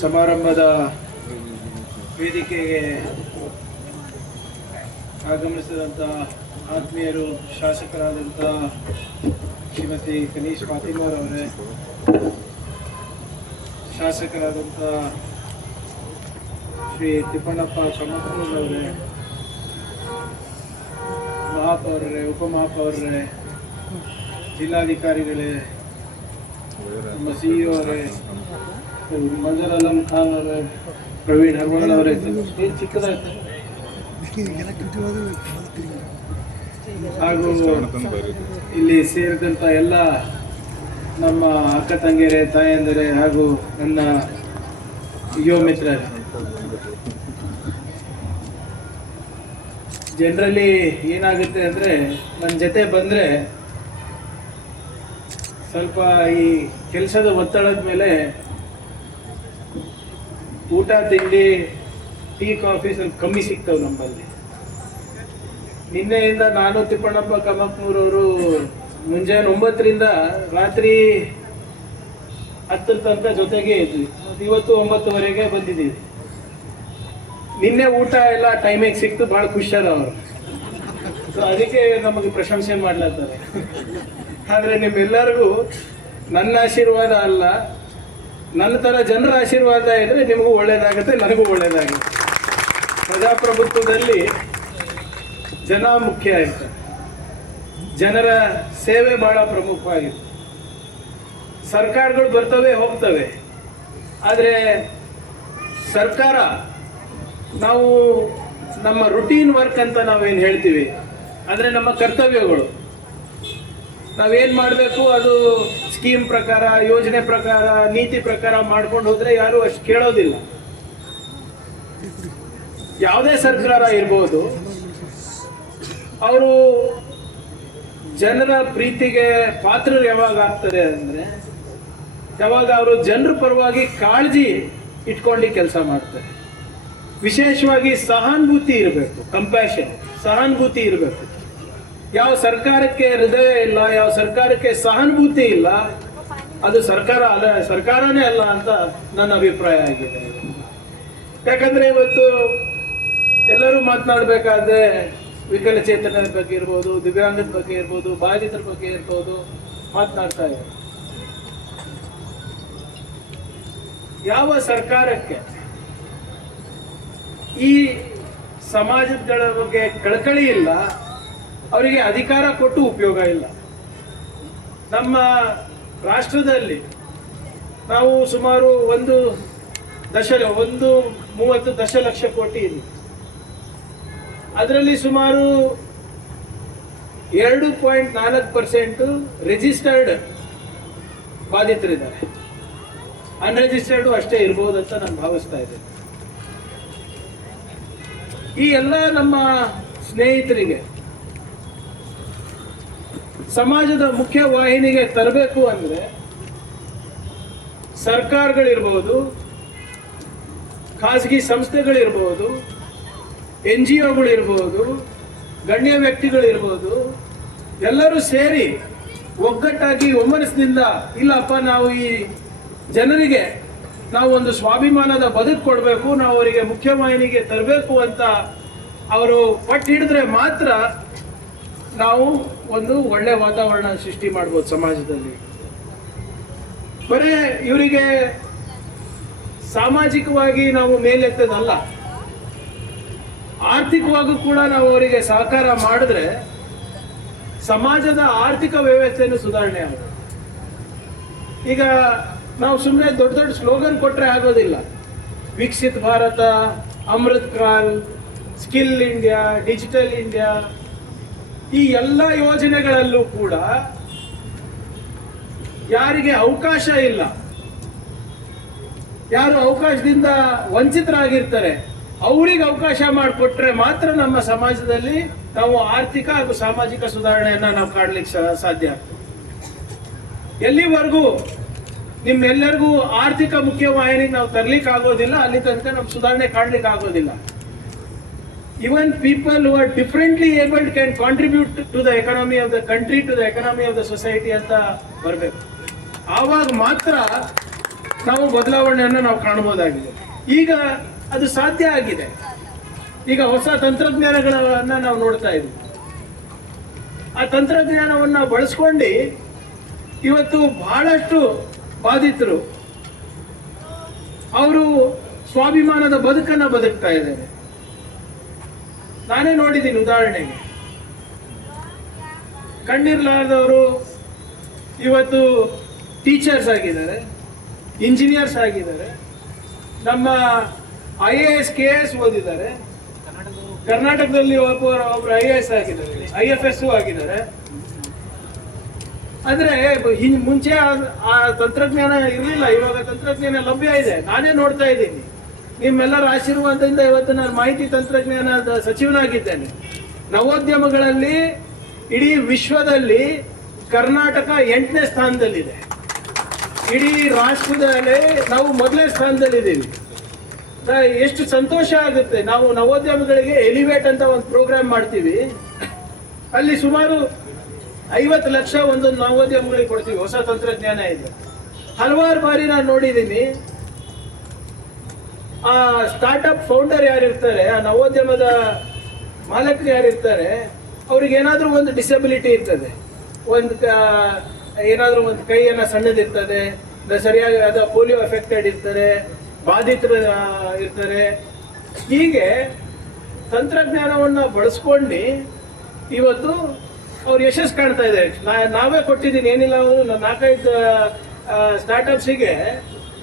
ಸಮಾರಂಭದ ವೇದಿಕೆಗೆ ಆಗಮಿಸಿದಂಥ ಆತ್ಮೀಯರು, ಶಾಸಕರಾದಂಥ ಶ್ರೀಮತಿ ಕನೀಶ್ ಫಾತಿಮಾರವರೇ, ಶಾಸಕರಾದಂಥ ಶ್ರೀ ತಿಪ್ಪಣ್ಣಪ್ಪ ಕಮಕೂರವರೇ, ಮಹಾಪೌರರೇ, ಉಪಮಹಾಪೌರರೇ, ಜಿಲ್ಲಾಧಿಕಾರಿಗಳೇ, ನಮ್ಮ CEO ಅವರೇ, ಮಂಜರ್ ಅಲಂ ಖಾನ್ ಅವರೇ, ಪ್ರವೀಣ್ ಹರ್ಮಲ್ ಅವರೇ, ಏನು ಚಿಕ್ಕದಾಯ್ತು, ಹಾಗೂ ಇಲ್ಲಿ ಸೇರಿದಂಥ ಎಲ್ಲ ನಮ್ಮ ಅಕ್ಕ ತಂಗಿಯರೇ, ತಾಯಂದಿರೇ ಹಾಗೂ ನನ್ನ ಯುವ ಮಿತ್ರರೇ. ಜನರಲಿ ಏನಾಗುತ್ತೆ ಅಂದರೆ, ನನ್ನ ಜೊತೆ ಬಂದರೆ ಸ್ವಲ್ಪ ಈ ಕೆಲಸದ ಒತ್ತಡದ ಮೇಲೆ ಊಟ ತಿಂಡಿ ಟೀ ಕಾಫಿ ಸ್ವಲ್ಪ ಕಮ್ಮಿ ಸಿಗ್ತವೆ ನಮ್ಮಲ್ಲಿ. ನಿನ್ನೆಯಿಂದ ನಾನು ತಿಪ್ಪಣ್ಣಪ್ಪ ಕಮಕ್ನೂರವರು ಮುಂಜಾನೆ 9ರಿಂದ ರಾತ್ರಿ 10 ತನಕ ಜೊತೆಗೆ ಇದ್ವಿ. ಇವತ್ತು 9ವರೆಗೆ ಬಂದಿದ್ದೀವಿ. ನಿನ್ನೆ ಊಟ ಎಲ್ಲ ಟೈಮಿಗೆ ಸಿಕ್ತು, ಭಾಳ ಖುಷಿಯಾದ ಅವರು. ಸೊ ಅದಕ್ಕೆ ನಮಗೆ ಪ್ರಶಂಸೆ ಮಾಡ್ಲತ್ತಾರೆ. ಆದರೆ ನಿಮ್ಮೆಲ್ಲರಿಗೂ ನನ್ನ ಆಶೀರ್ವಾದ ಅಲ್ಲ, ನನ್ನ ಥರ ಜನರ ಆಶೀರ್ವಾದ ಇದ್ರೆ ನಿಮಗೂ ಒಳ್ಳೇದಾಗುತ್ತೆ, ನನಗೂ ಒಳ್ಳೇದಾಗುತ್ತೆ. ಪ್ರಜಾಪ್ರಭುತ್ವದಲ್ಲಿ ಜನ ಮುಖ್ಯ ಇರ್ತಾರೆ, ಜನರ ಸೇವೆ ಬಹಳ ಪ್ರಮುಖವಾಗಿದೆ. ಸರ್ಕಾರಗಳು ಬರ್ತವೆ ಹೋಗ್ತವೆ, ಆದರೆ ಸರ್ಕಾರ ನಾವು ನಮ್ಮ ರುಟೀನ್ ವರ್ಕ್ ಅಂತ ನಾವೇನು ಹೇಳ್ತೀವಿ, ಅಂದರೆ ನಮ್ಮ ಕರ್ತವ್ಯಗಳು ನಾವೇನು ಮಾಡಬೇಕು ಅದು ಸ್ಕೀಮ್ ಪ್ರಕಾರ, ಯೋಜನೆ ಪ್ರಕಾರ, ನೀತಿ ಪ್ರಕಾರ ಮಾಡ್ಕೊಂಡು ಹೋದರೆ ಯಾರು ಅಷ್ಟು ಕೇಳೋದಿಲ್ಲ. ಯಾವುದೇ ಸರ್ಕಾರ ಇರ್ಬೋದು, ಅವರು ಜನರ ಪ್ರೀತಿಗೆ ಪಾತ್ರರು ಯಾವಾಗ ಆಗ್ತಾರೆ ಅಂದರೆ ಯಾವಾಗ ಅವರು ಜನರ ಪರವಾಗಿ ಕಾಳಜಿ ಇಟ್ಕೊಂಡು ಕೆಲಸ ಮಾಡ್ತಾರೆ. ವಿಶೇಷವಾಗಿ ಸಹಾನುಭೂತಿ ಇರಬೇಕು, ಕಂಪ್ಯಾಷನ್, ಸಹಾನುಭೂತಿ ಇರಬೇಕು. ಯಾವ ಸರ್ಕಾರಕ್ಕೆ ಹೃದಯ ಇಲ್ಲ, ಯಾವ ಸರ್ಕಾರಕ್ಕೆ ಸಹಾನುಭೂತಿ ಇಲ್ಲ, ಅದು ಸರ್ಕಾರನೇ ಅಲ್ಲ ಅಂತ ನನ್ನ ಅಭಿಪ್ರಾಯ ಆಗಿದೆ. ಯಾಕಂದ್ರೆ ಇವತ್ತು ಎಲ್ಲರೂ ಮಾತನಾಡಬೇಕಾದ್ರೆ ವಿಕಲಚೇತನರ ಬಗ್ಗೆ ಇರ್ಬೋದು, ದಿವ್ಯಾಂಗದ ಬಗ್ಗೆ ಇರ್ಬೋದು, ಬಾಧಿತರ ಬಗ್ಗೆ ಇರ್ಬೋದು ಮಾತನಾಡ್ತಾ ಇದ್ದಾರೆ. ಯಾವ ಸರ್ಕಾರಕ್ಕೆ ಈ ಸಮಾಜಗಳ ಬಗ್ಗೆ ಕಳಕಳಿ ಇಲ್ಲ, ಅವರಿಗೆ ಅಧಿಕಾರ ಕೊಟ್ಟು ಉಪಯೋಗ ಇಲ್ಲ. ನಮ್ಮ ರಾಷ್ಟ್ರದಲ್ಲಿ ನಾವು ಸುಮಾರು 30 ದಶಲಕ್ಷ ಕೋಟಿ ಇದೆ. ಅದರಲ್ಲಿ ಸುಮಾರು 2.4% ರಿಜಿಸ್ಟರ್ಡ್ ಬಾಧಿತರಿದ್ದಾರೆ. ಅನ್ರಿಜಿಸ್ಟರ್ಡು ಅಷ್ಟೇ ಇರ್ಬೋದು ಅಂತ ನಾನು ಭಾವಿಸ್ತಾ ಇದ್ದೇನೆ. ಈ ಎಲ್ಲ ನಮ್ಮ ಸ್ನೇಹಿತರಿಗೆ ಸಮಾಜದ ಮುಖ್ಯ ವಾಹಿನಿಗೆ ತರಬೇಕು ಅಂದರೆ ಸರ್ಕಾರಗಳಿರ್ಬೋದು, ಖಾಸಗಿ ಸಂಸ್ಥೆಗಳಿರ್ಬೋದು, NGOಗಳಿರ್ಬೋದು, ಗಣ್ಯ ವ್ಯಕ್ತಿಗಳಿರ್ಬೋದು, ಎಲ್ಲರೂ ಸೇರಿ ಒಗ್ಗಟ್ಟಾಗಿ ಒಮ್ಮನಸ್ಸಿನಿಂದ ಇಲ್ಲಪ್ಪ ನಾವು ಈ ಜನರಿಗೆ ನಾವು ಒಂದು ಸ್ವಾಭಿಮಾನದ ಬದುಕು ಕೊಡಬೇಕು, ನಾವು ಅವರಿಗೆ ಮುಖ್ಯವಾಹಿನಿಗೆ ತರಬೇಕು ಅಂತ ಅವರು ಪಟ್ಟು ಹಿಡಿದ್ರೆ ಮಾತ್ರ ನಾವು ಒಂದು ಒಳ್ಳೆ ವಾತಾವರಣ ಸೃಷ್ಟಿ ಮಾಡ್ಬೋದು ಸಮಾಜದಲ್ಲಿ. ಬರೀ ಇವರಿಗೆ ಸಾಮಾಜಿಕವಾಗಿ ನಾವು ಮೇಲೆತ್ತದಲ್ಲ, ಆರ್ಥಿಕವಾಗೂ ಕೂಡ ನಾವು ಅವರಿಗೆ ಸಹಕಾರ ಮಾಡಿದ್ರೆ ಸಮಾಜದ ಆರ್ಥಿಕ ವ್ಯವಸ್ಥೆಯನ್ನು ಸುಧಾರಣೆ ಆಗುತ್ತೆ. ಈಗ ನಾವು ಸುಮ್ಮನೆ ದೊಡ್ಡ ದೊಡ್ಡ ಸ್ಲೋಗನ್ ಕೊಟ್ಟರೆ ಆಗೋದಿಲ್ಲ. ವಿಕಸಿತ ಭಾರತ, ಅಮೃತ್ ಕಾಲ್, ಸ್ಕಿಲ್ ಇಂಡಿಯಾ, ಡಿಜಿಟಲ್ ಇಂಡಿಯಾ, ಈ ಎಲ್ಲ ಯೋಜನೆಗಳಲ್ಲೂ ಕೂಡ ಯಾರಿಗೆ ಅವಕಾಶ ಇಲ್ಲ, ಯಾರು ಅವಕಾಶದಿಂದ ವಂಚಿತರಾಗಿರ್ತಾರೆ, ಅವರಿಗೆ ಅವಕಾಶ ಮಾಡಿಕೊಟ್ರೆ ಮಾತ್ರ ನಮ್ಮ ಸಮಾಜದಲ್ಲಿ ನಾವು ಆರ್ಥಿಕ ಹಾಗೂ ಸಾಮಾಜಿಕ ಸುಧಾರಣೆಯನ್ನ ನಾವು ಕಾಡ್ಲಿಕ್ಕೆ ಸಾಧ್ಯ. ಎಲ್ಲಿವರೆಗೂ ನಿಮ್ಮೆಲ್ಲರಿಗೂ ಆರ್ಥಿಕ ಮುಖ್ಯವಾಹಿನಿಗೆ ನಾವು ತರ್ಲಿಕ್ಕೆ ಆಗೋದಿಲ್ಲ, ಅಲ್ಲಿ ತನಕ ನಮ್ಮ ಸುಧಾರಣೆ ಕಾಡ್ಲಿಕ್ಕೆ ಆಗೋದಿಲ್ಲ. Even people who are differently abled can contribute to the economy of the country, to the economy of the society ಅಂತ ಬರಬೇಕು. ಆವಾಗ ಮಾತ್ರ ನಾವು ಬದಲಾವಣೆಯನ್ನು ನಾವು ಕಾಣಬಹುದಾಗಿದೆ. ಈಗ ಅದು ಸಾಧ್ಯ ಆಗಿದೆ. ಈಗ ಹೊಸ ತಂತ್ರಜ್ಞಾನಗಳನ್ನ ನಾವು ನೋಡ್ತಾ ಇದ್ದೀವಿ. ಆ ತಂತ್ರಜ್ಞಾನವನ್ನು ಬಳಸ್ಕೊಂಡು ಇವತ್ತು ಬಹಳಷ್ಟು ಬಾಧಿತರು ಅವರು ಸ್ವಾಭಿಮಾನದ ಬದುಕನ್ನು ಬದುಕ್ತಾ ಇದ್ದಾರೆ. ನಾನೇ ನೋಡಿದ್ದೀನಿ. ಉದಾಹರಣೆಗೆ, ಕಣ್ಣಿರ್ಲಾರ್ದವರು ಇವತ್ತು ಟೀಚರ್ಸ್ ಆಗಿದ್ದಾರೆ, ಇಂಜಿನಿಯರ್ಸ್ ಆಗಿದ್ದಾರೆ, ನಮ್ಮ IAS KS ಓದಿದ್ದಾರೆ, ಕರ್ನಾಟಕದಲ್ಲಿ ಒಬ್ಬರು IAS ಆಗಿದ್ದಾರೆ, IFS ಆಗಿದ್ದಾರೆ. ಅಂದ್ರೆ ಮುಂಚೆ ಆ ತಂತ್ರಜ್ಞಾನ ಇರಲಿಲ್ಲ, ಇವಾಗ ತಂತ್ರಜ್ಞಾನ ಲಭ್ಯ ಇದೆ. ನಾನೇ ನೋಡ್ತಾ ಇದ್ದೀನಿ. ನಿಮ್ಮೆಲ್ಲರ ಆಶೀರ್ವಾದದಿಂದ ಇವತ್ತು ನಾನು ಮಾಹಿತಿ ತಂತ್ರಜ್ಞಾನದ ಸಚಿವನಾಗಿದ್ದೇನೆ. ನವೋದ್ಯಮಗಳಲ್ಲಿ ಇಡೀ ವಿಶ್ವದಲ್ಲಿ ಕರ್ನಾಟಕ 8ನೇ ಸ್ಥಾನದಲ್ಲಿದೆ. ಇಡೀ ರಾಷ್ಟ್ರದಲ್ಲಿ ನಾವು ಮೊದಲನೇ ಸ್ಥಾನದಲ್ಲಿದ್ದೀವಿ. ಎಷ್ಟು ಸಂತೋಷ ಆಗುತ್ತೆ. ನಾವು ನವೋದ್ಯಮಗಳಿಗೆ ಎಲಿವೇಟ್ ಅಂತ ಒಂದು ಪ್ರೋಗ್ರಾಮ್ ಮಾಡ್ತೀವಿ. ಅಲ್ಲಿ ಸುಮಾರು 50 ಲಕ್ಷ ಒಂದೊಂದು ನವೋದ್ಯಮಗಳಿಗೆ ಕೊಡ್ತೀವಿ. ಹೊಸ ತಂತ್ರಜ್ಞಾನ ಇದೆ. ಹಲವಾರು ಬಾರಿ ನಾನು ನೋಡಿದ್ದೀನಿ, ಆ ಸ್ಟಾರ್ಟ್ಅಪ್ ಫೌಂಡರ್ ಯಾರಿರ್ತಾರೆ, ಆ ನವೋದ್ಯಮದ ಮಾಲಕರು ಯಾರಿರ್ತಾರೆ, ಅವ್ರಿಗೆ ಏನಾದರೂ ಒಂದು ಡಿಸಬಿಲಿಟಿ ಇರ್ತದೆ. ಏನಾದರೂ ಒಂದು ಕೈಯನ್ನು ಸಣ್ಣದಿರ್ತದೆ, ಸರಿಯಾಗಿ ಅದ ಪೋಲಿಯೋ ಎಫೆಕ್ಟೆಡ್ ಇರ್ತಾರೆ, ಬಾಧಿತರು ಇರ್ತಾರೆ. ಹೀಗೆ ತಂತ್ರಜ್ಞಾನವನ್ನು ಬಳಸ್ಕೊಂಡು ಇವತ್ತು ಅವ್ರು ಯಶಸ್ಸು ಕಾಣ್ತಾ ಇದ್ದಾರೆ. ನಾವೇ ಕೊಟ್ಟಿದ್ದೀನಿ, ಏನಿಲ್ಲ, 4-5 ಸ್ಟಾರ್ಟಪ್ಸಿಗೆ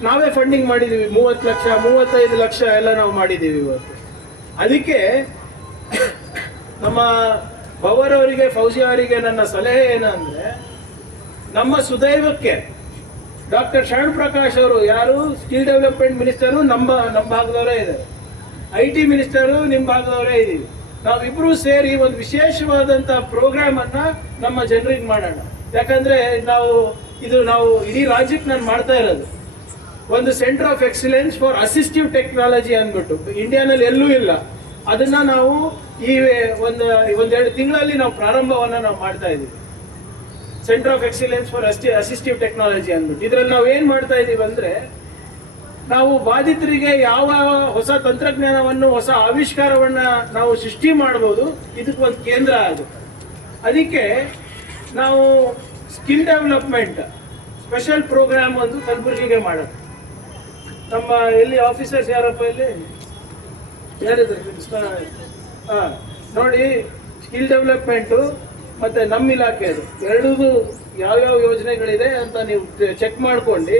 ನಾವೇ ಫಂಡಿಂಗ್ ಮಾಡಿದ್ದೀವಿ. 30 ಲಕ್ಷ 35 ಲಕ್ಷ ಎಲ್ಲ ನಾವು ಮಾಡಿದ್ದೀವಿ ಇವತ್ತು. ಅದಕ್ಕೆ ನಮ್ಮ ಭವರ್ ಅವರಿಗೆ, ಫೌಜಿ ಅವರಿಗೆ ನನ್ನ ಸಲಹೆ ಏನಂದ್ರೆ, ನಮ್ಮ ಸುದೈವಕ್ಕೆ ಡಾಕ್ಟರ್ ಶರಣ್ ಪ್ರಕಾಶ್ ಅವರು, ಯಾರು ಸ್ಕಿಲ್ ಡೆವಲಪ್ಮೆಂಟ್ ಮಿನಿಸ್ಟರು, ನಮ್ಮ ಭಾಗದವರೇ ಇದ್ದಾರೆ. IT ಮಿನಿಸ್ಟರು ನಿಮ್ಮ ಭಾಗದವರೇ ಇದ್ದೀವಿ. ನಾವಿಬ್ರು ಸೇರಿ ಒಂದು ವಿಶೇಷವಾದಂಥ ಪ್ರೋಗ್ರಾಮ್ ಅನ್ನ ನಮ್ಮ ಜನರಿಗೆ ಮಾಡೋಣ. ಯಾಕಂದ್ರೆ ನಾವು ಇಡೀ ರಾಜ್ಯಕ್ಕೆ ನಾನು ಮಾಡ್ತಾ ಇರೋದು ಒಂದು centre of excellence for assistive technology ಅಂದ್ಬಿಟ್ಟು ಇಂಡಿಯಾನಲ್ಲಿ ಎಲ್ಲೂ ಇಲ್ಲ. ಅದನ್ನ ನಾವು ಈ ಒಂದೆರಡು ತಿಂಗಳಲ್ಲಿ ನಾವು ಪ್ರಾರಂಭವನ್ನ ನಾವು ಮಾಡ್ತಾ ಇದ್ದೀವಿ. Centre of excellence for assistive technology ಅಂದ್ಬಿಟ್ಟು ಇದರಲ್ಲಿ ನಾವು ಏನ್ ಮಾಡ್ತಾ ಇದೀವಿ ಅಂದ್ರೆ, ನಾವು ಬಾಧಿತರಿಗೆ ಯಾವ ಹೊಸ ತಂತ್ರಜ್ಞಾನವನ್ನು, ಹೊಸ ಆವಿಷ್ಕಾರವನ್ನ ನಾವು ಸೃಷ್ಟಿ ಮಾಡಬಹುದು, ಇದಕ್ಕೊಂದು ಕೇಂದ್ರ ಆಗುತ್ತೆ. ಅದಕ್ಕೆ ನಾವು ಸ್ಕಿಲ್ ಡೆವಲಪ್ಮೆಂಟ್ ಸ್ಪೆಷಲ್ ಪ್ರೋಗ್ರಾಮ್ ಒಂದು ಕಲಬುರಗಿಗೆ ಮಾಡೋದು. ನಮ್ಮ ಎಲ್ಲಿ ಆಫೀಸರ್ಸ್ ಯಾರಪ್ಪ ಇಲ್ಲಿ ಯಾರಿದ್ದಾರೆ? ನೋಡಿ, ಸ್ಕಿಲ್ ಡೆವಲಪ್ಮೆಂಟು ಮತ್ತೆ ನಮ್ಮ ಇಲಾಖೆದು ಎರಡೂ ಯಾವ್ಯಾವ ಯೋಜನೆಗಳಿದೆ ಅಂತ ನೀವು ಚೆಕ್ ಮಾಡ್ಕೊಂಡು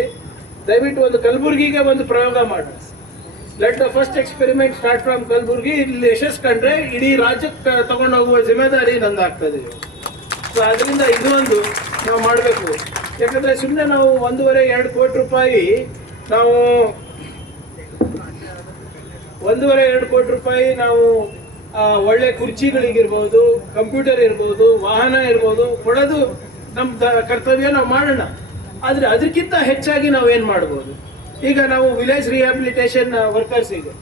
ದಯವಿಟ್ಟು ಒಂದು ಕಲಬುರಗಿಗೆ ಒಂದು ಪ್ರಯೋಗ ಮಾಡಿ. Let the first experiment start from Kalaburagi. ಇಲ್ಲಿ ಯಶಸ್ಸು ಕಂಡ್ರೆ ಇಡೀ ರಾಜ್ಯಕ್ಕೆ ತಗೊಂಡು ಹೋಗುವ ಜಿಮ್ಮೆದಾರಿ ನಂದಾಗ್ತದೆ. ಸೊ ಅದರಿಂದ ಇದು ಒಂದು ನಾವು ಮಾಡಬೇಕು. ಯಾಕಂದ್ರೆ ಸುಮ್ಮನೆ ನಾವು 1.5-2 ಕೋಟಿ ರೂಪಾಯಿ ನಾವು 1.5-2 ಕೋಟಿ ರೂಪಾಯಿ ನಾವು ಒಳ್ಳೆ ಕುರ್ಚಿಗಳಿಗಿರ್ಬೋದು, ಕಂಪ್ಯೂಟರ್ ಇರ್ಬೋದು, ವಾಹನ ಇರ್ಬೋದು ಕೊಡೋದು ನಮ್ಮ ಕರ್ತವ್ಯ, ನಾವು ಮಾಡೋಣ. ಆದರೆ ಅದಕ್ಕಿಂತ ಹೆಚ್ಚಾಗಿ ನಾವು ಏನು ಮಾಡ್ಬೋದು? ಈಗ ನಾವು ವಿಲೇಜ್ ರಿಹ್ಯಾಬಿಲಿಟೇಷನ್ ವರ್ಕರ್ಸಿಗೆ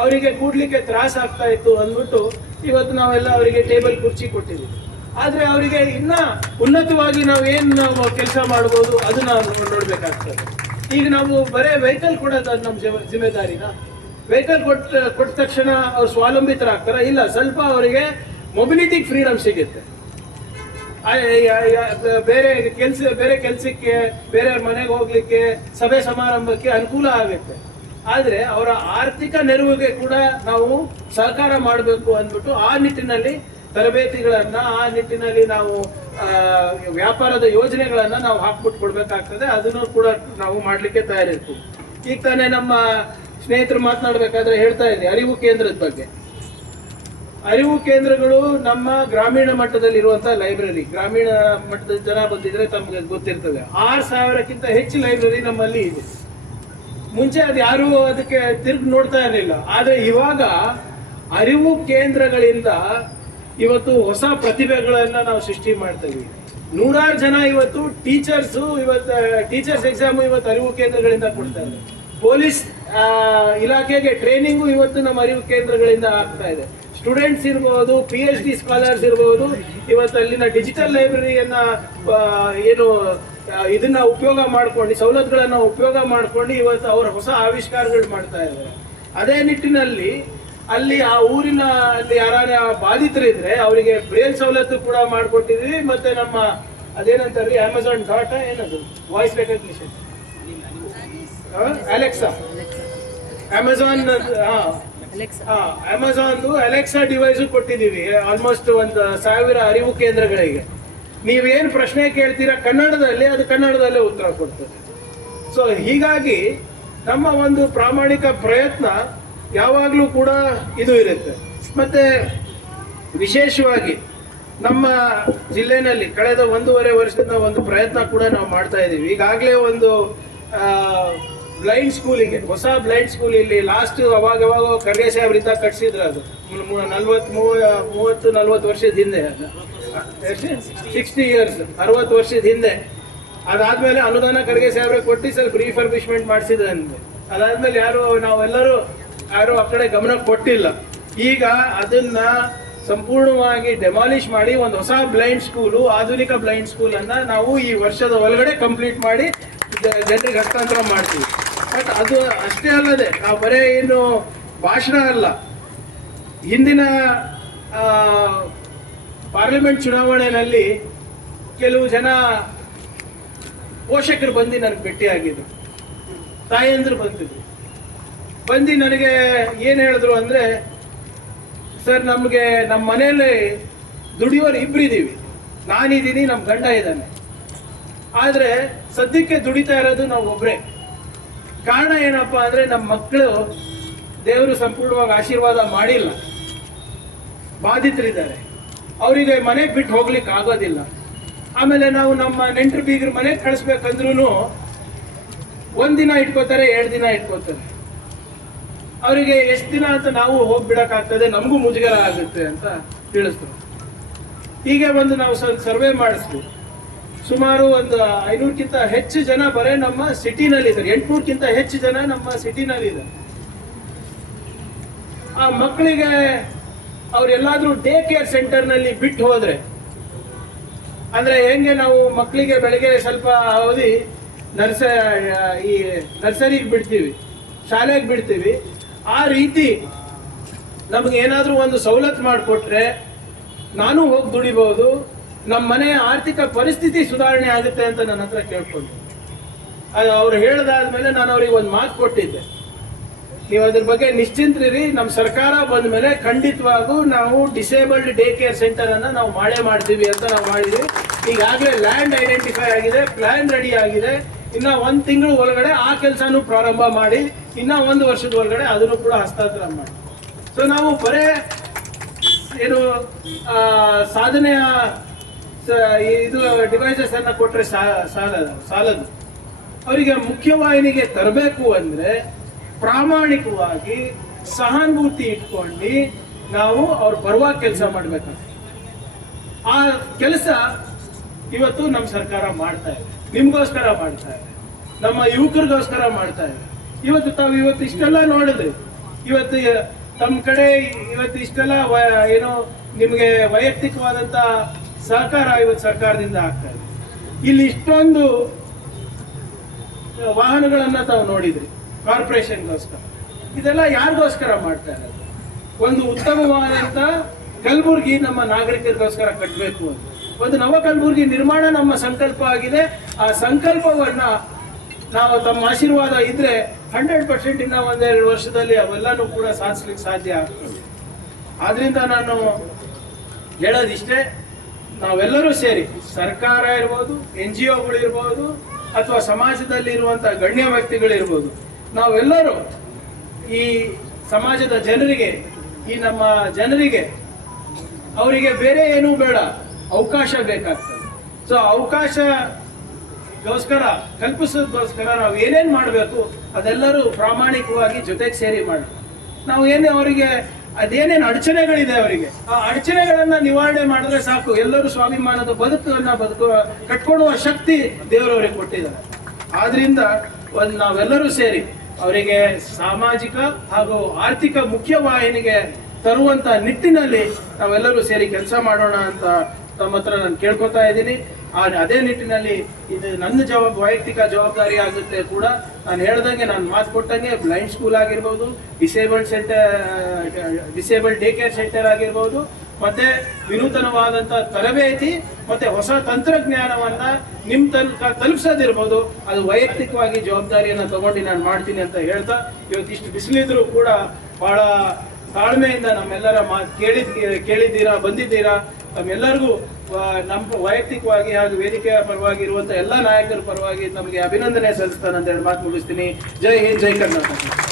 ಅವರಿಗೆ ಕೂಡ್ಲಿಕ್ಕೆ ತ್ರಾಸ ಆಗ್ತಾ ಇತ್ತು ಅಂದ್ಬಿಟ್ಟು ಇವತ್ತು ನಾವೆಲ್ಲ ಅವರಿಗೆ ಟೇಬಲ್ ಕುರ್ಚಿ ಕೊಟ್ಟಿದ್ದೀವಿ. ಆದರೆ ಅವರಿಗೆ ಇನ್ನ ಉನ್ನತವಾಗಿ ನಾವು ಏನು ಕೆಲಸ ಮಾಡ್ಬೋದು ಅದನ್ನ ನೋಡ್ಬೇಕಾಗ್ತದೆ. ಈಗ ನಾವು ಬರೇ ವೆಹಿಕಲ್ ಕೊಡೋದು ಅದು ನಮ್ಮ ಜಿಮ್ಮೆದಾರಿನ? ವೆಹಿಕಲ್ ಕೊಟ್ಟ ತಕ್ಷಣ ಅವ್ರು ಸ್ವಾವಲಂಬಿತರಾಗ್ತಾರ? ಇಲ್ಲ, ಸ್ವಲ್ಪ ಅವರಿಗೆ ಮೊಬಿಲಿಟಿ ಫ್ರೀಡಮ್ ಸಿಗುತ್ತೆ. ಬೇರೆ ಕೆಲಸಕ್ಕೆ, ಬೇರೆಯವ್ರ ಮನೆಗೆ ಹೋಗ್ಲಿಕ್ಕೆ, ಸಭೆ ಸಮಾರಂಭಕ್ಕೆ ಅನುಕೂಲ ಆಗುತ್ತೆ. ಆದ್ರೆ ಅವರ ಆರ್ಥಿಕ ನೆರವಿಗೆ ಕೂಡ ನಾವು ಸಹಕಾರ ಮಾಡಬೇಕು ಅಂದ್ಬಿಟ್ಟು ಆ ನಿಟ್ಟಿನಲ್ಲಿ ತರಬೇತಿಗಳನ್ನ, ಆ ನಿಟ್ಟಿನಲ್ಲಿ ನಾವು ವ್ಯಾಪಾರದ ಯೋಜನೆಗಳನ್ನ ನಾವು ಹಾಕ್ಬಿಟ್ಟು ಕೊಡ್ಬೇಕಾಗ್ತದೆ. ಅದನ್ನು ಕೂಡ ನಾವು ಮಾಡ್ಲಿಕ್ಕೆ ತಯಾರಿರ್ತೀವಿ. ಈಗ ತಾನೇ ನಮ್ಮ ಸ್ನೇಹಿತರು ಮಾತನಾಡ್ಬೇಕಾದ್ರೆ ಹೇಳ್ತಾ ಇದ್ದೀನಿ ಅರಿವು ಕೇಂದ್ರದ ಬಗ್ಗೆ. ಅರಿವು ಕೇಂದ್ರಗಳು ನಮ್ಮ ಗ್ರಾಮೀಣ ಮಟ್ಟದಲ್ಲಿ ಇರುವಂತಹ ಲೈಬ್ರರಿ, ಗ್ರಾಮೀಣ ಮಟ್ಟದ ಜನ ಬಂದಿದ್ರೆ ತಮ್ಗೆ ಗೊತ್ತಿರ್ತದೆ, 6,000ಕ್ಕಿಂತ ಹೆಚ್ಚು ಲೈಬ್ರರಿ ನಮ್ಮಲ್ಲಿ ಇದೆ. ಮುಂಚೆ ಅದು ಯಾರು ಅದಕ್ಕೆ ತಿರುಗಿ ನೋಡ್ತಾ ಇರಲಿಲ್ಲ. ಆದ್ರೆ ಇವಾಗ ಅರಿವು ಕೇಂದ್ರಗಳಿಂದ ಇವತ್ತು ಹೊಸ ಪ್ರತಿಭೆಗಳನ್ನ ನಾವು ಸೃಷ್ಟಿ ಮಾಡ್ತಾ ಇದೀವಿ. 100 ಜನ ಇವತ್ತು ಟೀಚರ್ಸ್ ಎಕ್ಸಾಮ್ ಇವತ್ತು ಅರಿವು ಕೇಂದ್ರಗಳಿಂದ ಕೊಡ್ತಾರೆ. ಪೊಲೀಸ್ ಇಲಾಖೆಗೆ ಟ್ರೈನಿಂಗು ಇವತ್ತು ನಮ್ಮ ಅರಿವು ಕೇಂದ್ರಗಳಿಂದ ಆಗ್ತಾ ಇದೆ. ಸ್ಟೂಡೆಂಟ್ಸ್ ಇರ್ಬೋದು, PhD ಸ್ಕಾಲರ್ಸ್ ಇರ್ಬೋದು, ಇವತ್ತು ಅಲ್ಲಿನ ಡಿಜಿಟಲ್ ಲೈಬ್ರರಿಯನ್ನ ಏನು ಇದನ್ನ ಉಪಯೋಗ ಮಾಡ್ಕೊಂಡು, ಸವಲತ್ತುಗಳನ್ನ ಉಪಯೋಗ ಮಾಡ್ಕೊಂಡು ಇವತ್ತು ಅವ್ರ ಹೊಸ ಆವಿಷ್ಕಾರಗಳು ಮಾಡ್ತಾ ಇದ್ದಾರೆ. ಅದೇ ನಿಟ್ಟಿನಲ್ಲಿ ಅಲ್ಲಿ ಆ ಊರಿನ ಅಲ್ಲಿ ಯಾರ ಬಾಧಿತರಿದ್ರೆ ಅವರಿಗೆ ಬ್ರೇಲ್ ಸವಲತ್ತು ಕೂಡ ಮಾಡಿಕೊಟ್ಟಿದ್ವಿ. ಮತ್ತೆ ನಮ್ಮ ಅದೇನಂತಾರ್ರಿ ಅಮೆಝಾನ್ ಡಾಟಾ ಏನದು ವಾಯ್ಸ್ ರೆಕಗ್ನಿಷನ್, ಅಲೆಕ್ಸಾ, ಅಮೆಝಾನ್ ಅಮೆಝಾನ್ದು ಅಲೆಕ್ಸಾ ಡಿವೈಸು ಕೊಟ್ಟಿದ್ದೀವಿ ಆಲ್ಮೋಸ್ಟ್ 1,000 ಅರಿವು ಕೇಂದ್ರಗಳಿಗೆ. ನೀವೇನು ಪ್ರಶ್ನೆ ಕೇಳ್ತೀರಾ ಕನ್ನಡದಲ್ಲಿ, ಅದು ಕನ್ನಡದಲ್ಲೇ ಉತ್ತರ ಕೊಡ್ತದೆ. ಸೊ ಹೀಗಾಗಿ ನಮ್ಮ ಒಂದು ಪ್ರಾಮಾಣಿಕ ಪ್ರಯತ್ನ ಯಾವಾಗಲೂ ಕೂಡ ಇದು ಇರುತ್ತೆ. ಮತ್ತೆ ವಿಶೇಷವಾಗಿ ನಮ್ಮ ಜಿಲ್ಲೆನಲ್ಲಿ ಕಳೆದ 1.5 ವರ್ಷದಿಂದ ಒಂದು ಪ್ರಯತ್ನ ಕೂಡ ನಾವು ಮಾಡ್ತಾ ಇದ್ದೀವಿ. ಈಗಾಗಲೇ ಒಂದು ಬ್ಲೈಂಡ್ ಸ್ಕೂಲಿಗೆ, ಹೊಸ ಬ್ಲೈಂಡ್ ಸ್ಕೂಲ್ ಇಲ್ಲಿ ಲಾಸ್ಟ್ ಅವಾಗ ಖರ್ಗೆ ಸಾಹೇಬ್ರಿಂದ ಕಟ್ಸಿದ್ರು. ಅದು 30-40 ವರ್ಷದ ಹಿಂದೆ, ಅದು 60 ಇಯರ್ಸ್, 60 ವರ್ಷದ ಹಿಂದೆ. ಅದಾದ್ಮೇಲೆ ಅನುದಾನ ಖರ್ಗೆ ಸಾಹೇಬ್ರೆ ಕೊಟ್ಟು ಸ್ವಲ್ಪ ರೀಫರ್ಬಿಶ್ಮೆಂಟ್ ಮಾಡಿಸಿದ್ರಂತೆ. ಅದಾದ್ಮೇಲೆ ನಾವೆಲ್ಲರೂ ಯಾರು ಆ ಕಡೆ ಗಮನ ಕೊಟ್ಟಿಲ್ಲ. ಈಗ ಅದನ್ನ ಸಂಪೂರ್ಣವಾಗಿ ಡೆಮಾಲಿಷ್ ಮಾಡಿ ಒಂದು ಹೊಸ ಬ್ಲೈಂಡ್ ಸ್ಕೂಲು, ಆಧುನಿಕ ಬ್ಲೈಂಡ್ ಸ್ಕೂಲ್ ಅನ್ನ ನಾವು ಈ ವರ್ಷದ ಒಳಗಡೆ ಕಂಪ್ಲೀಟ್ ಮಾಡಿ ಜನರಿಗೆ ಹಸ್ತಾಂತರ ಮಾಡ್ತೀವಿ. ಬಟ್ ಅದು ಅಷ್ಟೇ ಅಲ್ಲದೆ ನಾವು ಬರೇ ಏನು ಭಾಷಣ ಅಲ್ಲ, ಹಿಂದಿನ ಪಾರ್ಲಿಮೆಂಟ್ ಚುನಾವಣೆಯಲ್ಲಿ ಕೆಲವು ಜನ ಪೋಷಕರು ಬಂದು ನನಗೆ ಭೇಟಿಯಾಗಿದ್ರು, ತಾಯಂದ್ರು ಬಂದಿದ್ರು. ಬಂದು ನನಗೆ ಏನು ಹೇಳಿದ್ರು ಅಂದರೆ, ಸರ್ ನಮಗೆ ನಮ್ಮ ಮನೆಯಲ್ಲಿ ದುಡಿಯೋರು ಇಬ್ಬರಿದ್ದೀವಿ, ನಾನಿದ್ದೀನಿ, ನಮ್ಮ ಗಂಡ ಇದ್ದಾನೆ. ಆದರೆ ಸದ್ಯಕ್ಕೆ ದುಡಿತಾ ಇರೋದು ನಾವು ಒಬ್ಬರೇ. ಕಾರಣ ಏನಪ್ಪ ಅಂದರೆ ನಮ್ಮ ಮಕ್ಕಳು ದೇವರು ಸಂಪೂರ್ಣವಾಗಿ ಆಶೀರ್ವಾದ ಮಾಡಿಲ್ಲ, ಬಾಧಿತರಿದ್ದಾರೆ, ಅವರಿಗೆ ಮನೆಗೆ ಬಿಟ್ಟು ಹೋಗ್ಲಿಕ್ಕೆ ಆಗೋದಿಲ್ಲ. ಆಮೇಲೆ ನಾವು ನಮ್ಮ ನೆಂಟರು ಬೀಗರು ಮನೆಗೆ ಕಳಿಸ್ಬೇಕಂದ್ರೂ 1 ದಿನ ಇಟ್ಕೋತಾರೆ, 2 ದಿನ ಇಟ್ಕೋತಾರೆ. ಅವರಿಗೆ ಎಷ್ಟು ದಿನ ಅಂತ ನಾವು ಹೋಗ್ಬಿಡಕ್ಕಾಗ್ತದೆ, ನಮಗೂ ಮುಜುಗರ ಆಗುತ್ತೆ ಅಂತ ತಿಳಿಸ್ರು. ಹೀಗೆ ಒಂದು ನಾವು ಸರ್ವೆ ಮಾಡಿಸ್ತೀವಿ. ಸುಮಾರು 500ಕ್ಕಿಂತ ಹೆಚ್ಚು ಜನ ಬರೇ ನಮ್ಮ ಸಿಟಿನಲ್ಲಿದ್ದಾರೆ, 800ಕ್ಕಿಂತ ಹೆಚ್ಚು ಜನ ನಮ್ಮ ಸಿಟಿನಲ್ಲಿದ್ದಾರೆ. ಆ ಮಕ್ಕಳಿಗೆ ಅವ್ರೆಲ್ಲಾದ್ರೂ ಡೇ ಕೇರ್ ಸೆಂಟರ್ನಲ್ಲಿ ಬಿಟ್ಟು ಹೋದ್ರೆ, ಅಂದ್ರೆ ಹೆಂಗೆ ನಾವು ಮಕ್ಕಳಿಗೆ ಬೆಳಗ್ಗೆ ಸ್ವಲ್ಪ ಅವಧಿ ಈ ನರ್ಸರಿಗೆ ಬಿಡ್ತೀವಿ, ಶಾಲೆಗೆ ಬಿಡ್ತೀವಿ, ಆ ರೀತಿ ನಮ್ಗೆ ಏನಾದ್ರೂ ಒಂದು ಸವಲತ್ತು ಮಾಡಿಕೊಟ್ರೆ ನಾನು ಹೋಗಿ ದುಡಿಬಹುದು, ನಮ್ಮ ಮನೆಯ ಆರ್ಥಿಕ ಪರಿಸ್ಥಿತಿ ಸುಧಾರಣೆ ಆಗುತ್ತೆ ಅಂತ ನನ್ನ ಹತ್ರ ಕೇಳ್ಕೊಂಡು. ಅದು ಅವ್ರು ಹೇಳಿದಾದ್ಮೇಲೆ ನಾನು ಅವ್ರಿಗೆ ಒಂದು ಮಾತು ಕೊಟ್ಟಿದ್ದೆ, ನೀವು ಅದ್ರ ಬಗ್ಗೆ ನಿಶ್ಚಿಂತ್ರಿರಿ, ನಮ್ಮ ಸರ್ಕಾರ ಬಂದ ಮೇಲೆ ಖಂಡಿತವಾಗೂ ನಾವು ಡಿಸೇಬಲ್ಡ್ ಡೇ ಕೇರ್ ಸೆಂಟರ್ ಅನ್ನ ನಾವು ಮಾಡ್ತೀವಿ ಅಂತ ನಾವು ಮಾಡಿದ್ವಿ. ಈಗಾಗಲೇ ಲ್ಯಾಂಡ್ ಐಡೆಂಟಿಫೈ ಆಗಿದೆ, ಪ್ಲಾನ್ ರೆಡಿ ಆಗಿದೆ. ಇನ್ನ 1 ತಿಂಗಳು ಒಳಗಡೆ ಆ ಕೆಲಸನೂ ಪ್ರಾರಂಭ ಮಾಡಿ, ಇನ್ನ 1 ವರ್ಷದ ಒಳಗಡೆ ಅದನ್ನು ಕೂಡ ಹಸ್ತಾಂತರ ಮಾಡಿ. ಸೊ ನಾವು ಬರೇ ಏನು ಸಾಧನೆಯ ಇದು ಡಿವೈಸಸ್ ಅನ್ನ ಕೊಟ್ರೆ ಸಾಲದು. ಅವರಿಗೆ ಮುಖ್ಯವಾಹಿನಿಗೆ ತರಬೇಕು ಅಂದ್ರೆ ಪ್ರಾಮಾಣಿಕವಾಗಿ ಸಹಾನುಭೂತಿ ಇಟ್ಕೊಂಡು ನಾವು ಅವ್ರ ಪರವಾಗಿ ಕೆಲಸ ಮಾಡ್ಬೇಕು. ಆ ಕೆಲಸ ಇವತ್ತು ನಮ್ಮ ಸರ್ಕಾರ ಮಾಡ್ತಾ ಇದೆ, ನಿಮ್ಗೋಸ್ಕರ ಮಾಡ್ತಾ ಇದೆ, ನಮ್ಮ ಯುವಕರಿಗೋಸ್ಕರ ಮಾಡ್ತಾ ಇದೆ. ಇವತ್ತು ಇಷ್ಟೆಲ್ಲ ನೋಡಿದ್ರಿ, ಇವತ್ತು ತಮ್ಮ ಕಡೆ ಇವತ್ತು ಇಷ್ಟೆಲ್ಲ ಏನೋ ನಿಮಗೆ ವೈಯಕ್ತಿಕವಾದಂತ ಸಹಕಾರ ಇವತ್ತು ಸರ್ಕಾರದಿಂದ ಆಗ್ತಾ ಇದೆ. ಇಲ್ಲಿ ಇಷ್ಟೊಂದು ವಾಹನಗಳನ್ನ ತಾವು ನೋಡಿದ್ರಿ ಕಾರ್ಪೊರೇಷನ್ಗೋಸ್ಕರ. ಇದೆಲ್ಲ ಯಾರಿಗೋಸ್ಕರ ಮಾಡ್ತಾ ಇರೋದು? ಒಂದು ಉತ್ತಮವಾದಂತ ಕಲಬುರ್ಗಿ ನಮ್ಮ ನಾಗರಿಕರಿಗೋಸ್ಕರ ಕಟ್ಟಬೇಕು ಅಂತ ಒಂದು ನವ ಕಲಬುರ್ಗಿ ನಿರ್ಮಾಣ ನಮ್ಮ ಸಂಕಲ್ಪ ಆಗಿದೆ. ಆ ಸಂಕಲ್ಪವನ್ನ ನಾವು ತಮ್ಮ ಆಶೀರ್ವಾದ ಇದ್ರೆ 100% ಇನ್ನ 1-2 ವರ್ಷದಲ್ಲಿ ಅವೆಲ್ಲನೂ ಕೂಡ ಸಾಧಿಸ್ಲಿಕ್ಕೆ ಸಾಧ್ಯ ಆಗ್ತದೆ. ಆದ್ರಿಂದ ನಾನು ಹೇಳೋದಿಷ್ಟೇ, ನಾವೆಲ್ಲರೂ ಸೇರಿ, ಸರ್ಕಾರ ಇರ್ಬೋದು, NGOಗಳು ಇರ್ಬೋದು, ಅಥವಾ ಸಮಾಜದಲ್ಲಿ ಇರುವಂತ ಗಣ್ಯ ವ್ಯಕ್ತಿಗಳಿರ್ಬೋದು, ನಾವೆಲ್ಲರೂ ಈ ಸಮಾಜದ ಜನರಿಗೆ, ಈ ನಮ್ಮ ಜನರಿಗೆ, ಅವರಿಗೆ ಬೇರೆ ಏನೂ ಬೇಡ, ಅವಕಾಶ ಬೇಕಾಗ್ತದೆ. ಸೊ ಅವಕಾಶಗೋಸ್ಕರ ಕಲ್ಪಿಸೋದಕ್ಕೋಸ್ಕರ ನಾವು ಏನೇನು ಮಾಡಬೇಕು ಅದೆಲ್ಲರೂ ಪ್ರಾಮಾಣಿಕವಾಗಿ ಜೊತೆಗೆ ಸೇರಿ ಮಾಡಿ, ನಾವು ಅವರಿಗೆ ಅದೇನೇನು ಅಡಚಣೆಗಳಿದೆ ಅವರಿಗೆ ಆ ಅಡಚಣೆಗಳನ್ನ ನಿವಾರಣೆ ಮಾಡಿದ್ರೆ ಸಾಕು. ಎಲ್ಲರೂ ಸ್ವಾಭಿಮಾನದ ಬದುಕನ್ನ ಕಟ್ಕೊಡುವ ಶಕ್ತಿ ದೇವರವರಿಗೆ ಕೊಟ್ಟಿದ್ದಾರೆ. ಆದ್ರಿಂದ ನಾವೆಲ್ಲರೂ ಸೇರಿ ಅವರಿಗೆ ಸಾಮಾಜಿಕ ಹಾಗೂ ಆರ್ಥಿಕ ಮುಖ್ಯವಾಹಿನಿಗೆ ತರುವಂತ ನಿಟ್ಟಿನಲ್ಲಿ ನಾವೆಲ್ಲರೂ ಸೇರಿ ಕೆಲಸ ಮಾಡೋಣ ಅಂತ ತಮ್ಮ ಹತ್ರ ನಾನು ಕೇಳ್ಕೊತಾ ಇದ್ದೀನಿ. ಅದೇ ನಿಟ್ಟಿನಲ್ಲಿ ಇದು ನನ್ನ ವೈಯಕ್ತಿಕ ಜವಾಬ್ದಾರಿ ಆಗುತ್ತೆ ಕೂಡ. ನಾನು ಹೇಳ್ದಂಗೆ, ನಾನು ಮಾತು ಕೊಟ್ಟಂಗೆ ಬ್ಲೈಂಡ್ ಸ್ಕೂಲ್ ಆಗಿರ್ಬೋದು, ಡಿಸೇಬಲ್ಡ್ ಡೇ ಕೇರ್ ಸೆಂಟರ್ ಆಗಿರ್ಬೋದು, ಮತ್ತೆ ವಿನೂತನವಾದಂಥ ತರಬೇತಿ ಮತ್ತೆ ಹೊಸ ತಂತ್ರಜ್ಞಾನವನ್ನ ನಿಮ್ಮ ತನಕ ತಲುಪಿಸೋದಿರ್ಬೋದು, ಅದು ವೈಯಕ್ತಿಕವಾಗಿ ಜವಾಬ್ದಾರಿಯನ್ನು ತಗೊಂಡು ನಾನು ಮಾಡ್ತೀನಿ ಅಂತ ಹೇಳ್ತಾ, ಇವತ್ತು ಇಷ್ಟು ಬಿಸಿಲಿದ್ರು ಕೂಡ ಬಹಳ ತಾಳ್ಮೆಯಿಂದ ನಮ್ಮೆಲ್ಲರ ಮಾತು ಕೇಳಿದ್ದೀರಾ, ಬಂದಿದ್ದೀರಾ. ತಮ್ಮೆಲ್ಲರಿಗೂ ನಮ್ಮ ವೈಯಕ್ತಿಕವಾಗಿ ಹಾಗೂ ವೇದಿಕೆಯ ಪರವಾಗಿ ಇರುವಂಥ ಎಲ್ಲ ನಾಯಕರ ಪರವಾಗಿ ನಮಗೆ ಅಭಿನಂದನೆ ಸಲ್ಲಿಸ್ತಾನೆ ಅಂತ ಹೇಳಿ ಮಾತು ಮುಗಿಸ್ತೀನಿ. ಜೈ ಹಿಂದ್, ಜೈ ಕರ್ನಾಟಕ.